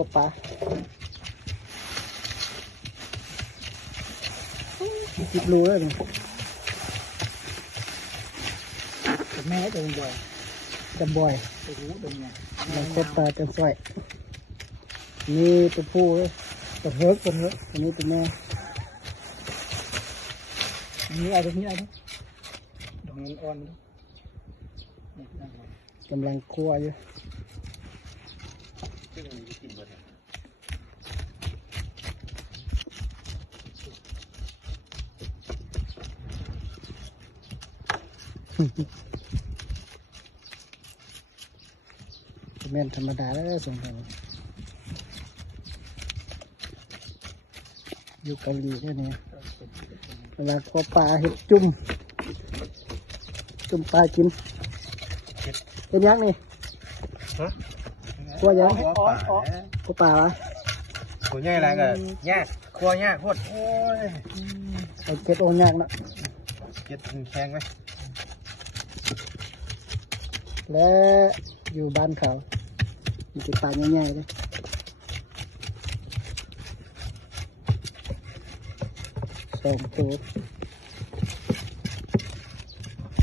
วปลาจิบรูเลยนี่แม่ตัวบ่อยจะบ่อยตัวรู้ตัวเนี้ยมันควบปลาจะสวยนี่ตัวผู้เลยตัวเฮิร์กตัวเฮิร์กอันนี้ตัวแม่นี่อะไรนี่อะไรดองอ่อนกำลังคั่วอยู่แม่นธรรมดาแล้วสงสัยอยู่เกาหลีแค่นี้เวลาพอปลาเห็ดจุ่มปลากินเป็นยักษ์นี่กลัวยักษ์กลัวปลาวะกลัวง่ายอะไรกันยากกลัวยากโคตรโอ้ยไอ้เก็ดองยากนะเก็ดแข็งไหมและอยู่บ้านเขามีปลาใหญ่ๆเลย2 ตัว